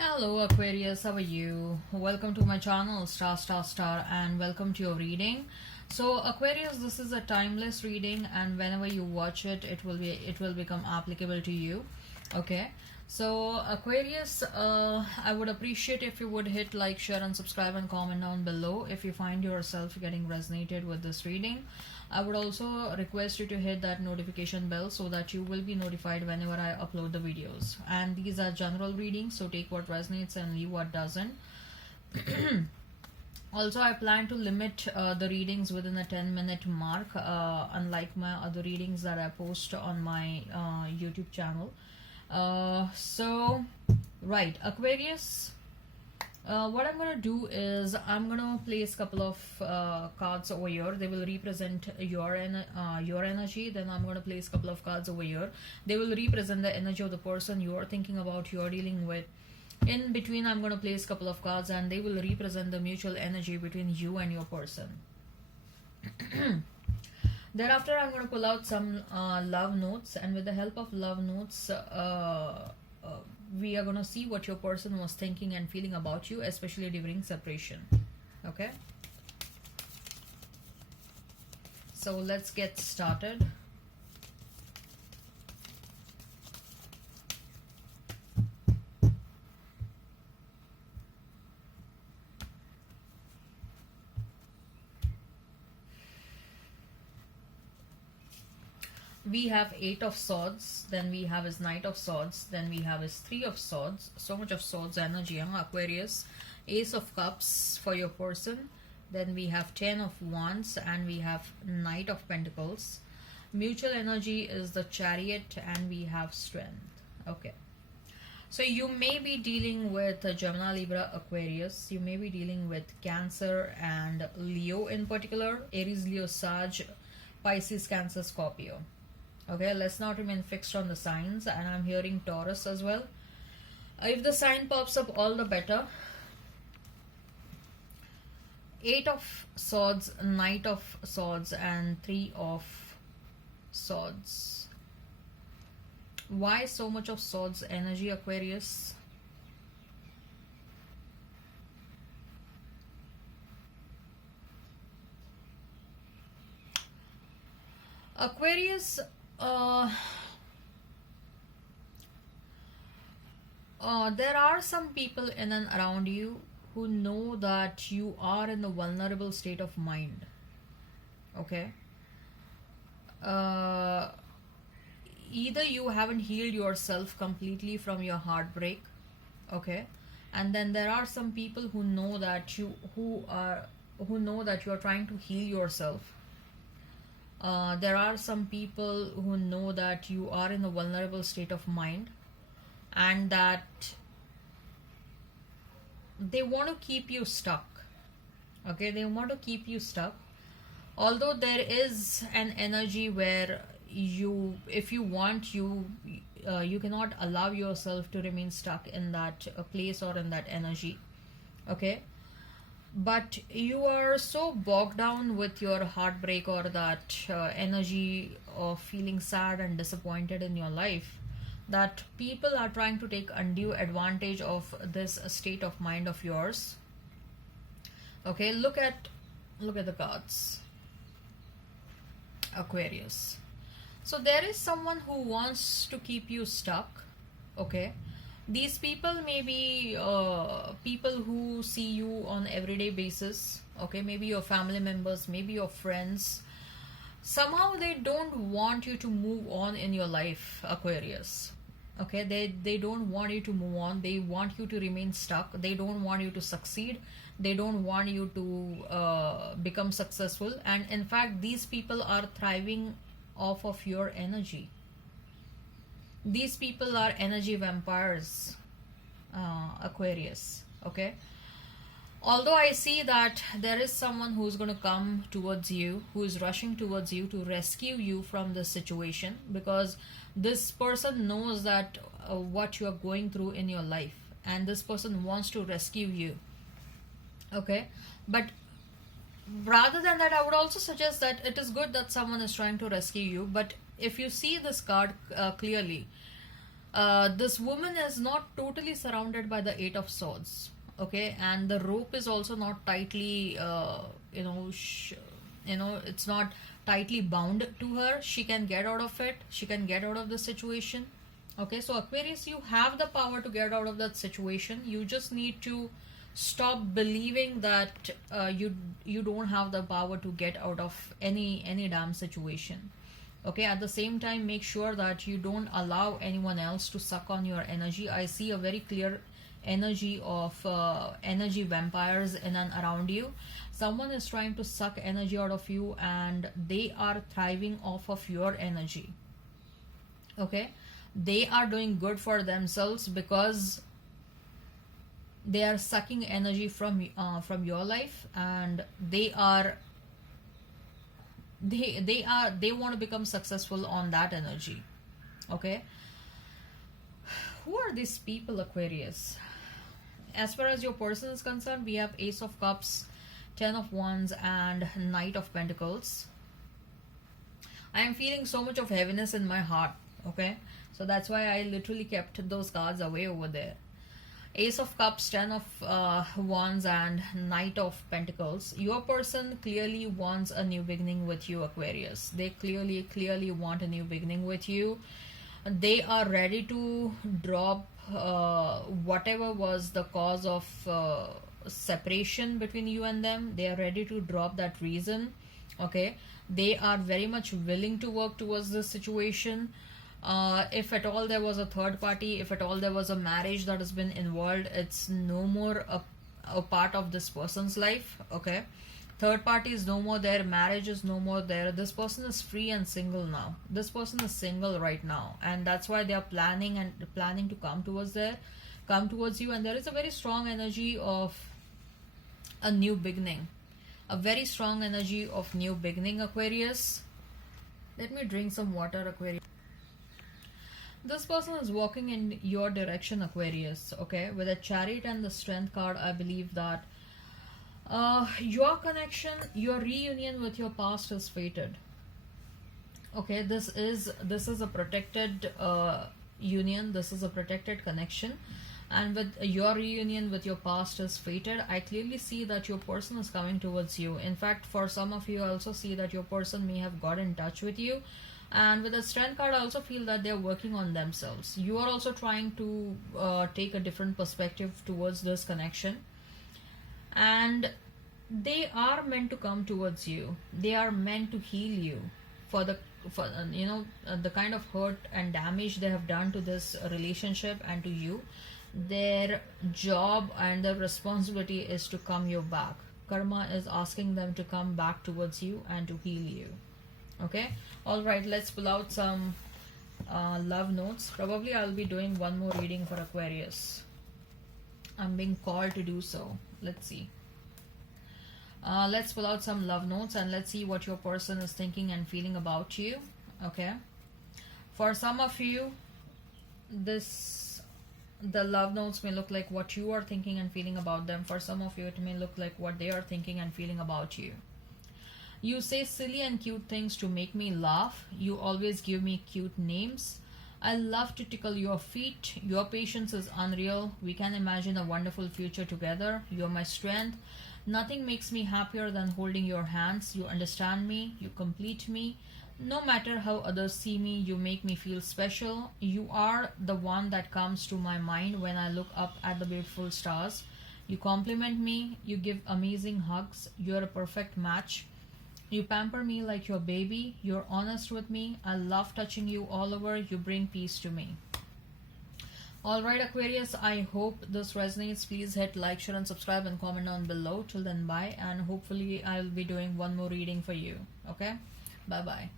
Hello Aquarius, how are you? Welcome to my channel Star, and welcome to your reading. So Aquarius, this is a timeless reading, and whenever you watch it, it will become applicable to you. Okay. So Aquarius, I would appreciate if you would hit like, share, and subscribe, and comment down below if you find yourself getting resonated with this reading. I would also request you to hit that notification bell so that you will be notified whenever I upload the videos. And these are general readings, so take what resonates and leave what doesn't. Also, I plan to limit the readings within a 10-minute mark, unlike my other readings that I post on my YouTube channel. Right, Aquarius. What I'm gonna do is I'm gonna place a couple of cards over here. They will represent your energy. Then I'm gonna place a couple of cards over here. They will represent the energy of the person you are thinking about, you are dealing with. In between, I'm gonna place a couple of cards, and they will represent the mutual energy between you and your person. Thereafter, I'm going to pull out some love notes, and with the help of love notes, we are going to see what your person was thinking and feeling about you, especially during separation. Okay? So let's get started. We have 8 of swords, then we have his knight of swords, then we have his 3 of swords. So much of swords energy, huh, Aquarius. Ace of cups for your person, then we have 10 of wands, and we have knight of pentacles. Mutual energy is the chariot, and we have strength. Okay, so you may be dealing with Gemini, Libra, Aquarius. You may be dealing with Cancer and Leo in particular. Aries, Leo, Sag, Pisces, Cancer, Scorpio. Okay, let's not remain fixed on the signs, and I'm hearing Taurus as well. If the sign pops up, all the better. 8 of swords, knight of swords, and 3 of swords. Why so much of swords energy, Aquarius? Aquarius, there are some people in and around you who know that you are in a vulnerable state of mind. Okay. Either you haven't healed yourself completely from your heartbreak. Okay. And then there are some people who know that you are trying to heal yourself. There are some people who know that you are in a vulnerable state of mind, and that they want to keep you stuck. Okay, they want to keep you stuck. Although there is an energy where if you want, you cannot allow yourself to remain stuck in that place or in that energy. Okay, but you are so bogged down with your heartbreak or that energy of feeling sad and disappointed in your life, that people are trying to take undue advantage of this state of mind of yours. Okay, look at the cards, Aquarius. So there is someone who wants to keep you stuck. Okay, these people may be people who see you on everyday basis. Okay, maybe your family members, maybe your friends. Somehow they don't want you to move on in your life, Aquarius. Okay, they don't want you to move on. They want you to remain stuck. They don't want you to succeed. They don't want you to become successful. And in fact, these people are thriving off of your energy. These people are energy vampires, Aquarius. Okay, although I see that there is someone who's going to come towards you, who is rushing towards you to rescue you from this situation, because this person knows that what you are going through in your life, and this person wants to rescue you. Okay, but rather than that, I would also suggest that it is good that someone is trying to rescue you, but if you see this card clearly, This woman is not totally surrounded by the Eight of Swords, okay, and the rope is also not tightly, it's not tightly bound to her. She can get out of it. She can get out of the situation. Okay, so Aquarius, you have the power to get out of that situation. You just need to stop believing that you don't have the power to get out of any damn situation. Okay, at the same time, make sure that you don't allow anyone else to suck on your energy. I see a very clear energy of energy vampires in and around you. Someone is trying to suck energy out of you, and they are thriving off of your energy. Okay, they are doing good for themselves because they are sucking energy from your life, and they want to become successful on that energy. Okay, who are these people, Aquarius? As far as your person is concerned, we have Ace of Cups, Ten of Wands, and Knight of Pentacles. I am feeling so much of heaviness in my heart. Okay, so that's why I literally kept those cards away over there. Ace of Cups, Ten of Wands, and Knight of Pentacles. Your person clearly wants a new beginning with you, Aquarius. They clearly want a new beginning with you. They are ready to drop whatever was the cause of separation between you and them. They are ready to drop that reason. Okay, they are very much willing to work towards this situation. If at all there was a third party, if at all there was a marriage that has been involved, it's no more a part of this person's life. Okay, third party is no more there, marriage is no more there. This person is free and single now. This person is single right now, and that's why they are planning to come towards you. And there is a very strong energy of a new beginning, a very strong energy of new beginning, Aquarius. Let me drink some water, Aquarius. This person is walking in your direction, Aquarius. Okay, with a Chariot and the Strength card, I believe that your connection, your reunion with your past is fated. Okay, this is a protected union. This is a protected connection, and with your reunion with your past is fated. I clearly see that your person is coming towards you. In fact, for some of you, I also see that your person may have got in touch with you. And with the Strength card, I also feel that they're working on themselves. You are also trying to take a different perspective towards this connection. And they are meant to come towards you. They are meant to heal you for the kind of hurt and damage they have done to this relationship and to you. Their job and their responsibility is to come you back. Karma is asking them to come back towards you and to heal you. Okay, all right, let's pull out some love notes. Probably I'll be doing one more reading for Aquarius. I'm being called to do so. Let's see. Let's pull out some love notes and let's see what your person is thinking and feeling about you. Okay, for some of you, the love notes may look like what you are thinking and feeling about them. For some of you, it may look like what they are thinking and feeling about you. You say silly and cute things to make me laugh. You always give me cute names. I love to tickle your feet. Your patience is unreal. We can imagine a wonderful future together. You're my strength. Nothing makes me happier than holding your hands. You understand me. You complete me. No matter how others see me, you make me feel special. You are the one that comes to my mind when I look up at the beautiful stars. You compliment me. You give amazing hugs. You're a perfect match. You pamper me like your baby. You're honest with me. I love touching you all over. You bring peace to me. Alright, Aquarius, I hope this resonates. Please hit like, share and subscribe and comment down below. Till then, bye. And hopefully I'll be doing one more reading for you. Okay? Bye-bye.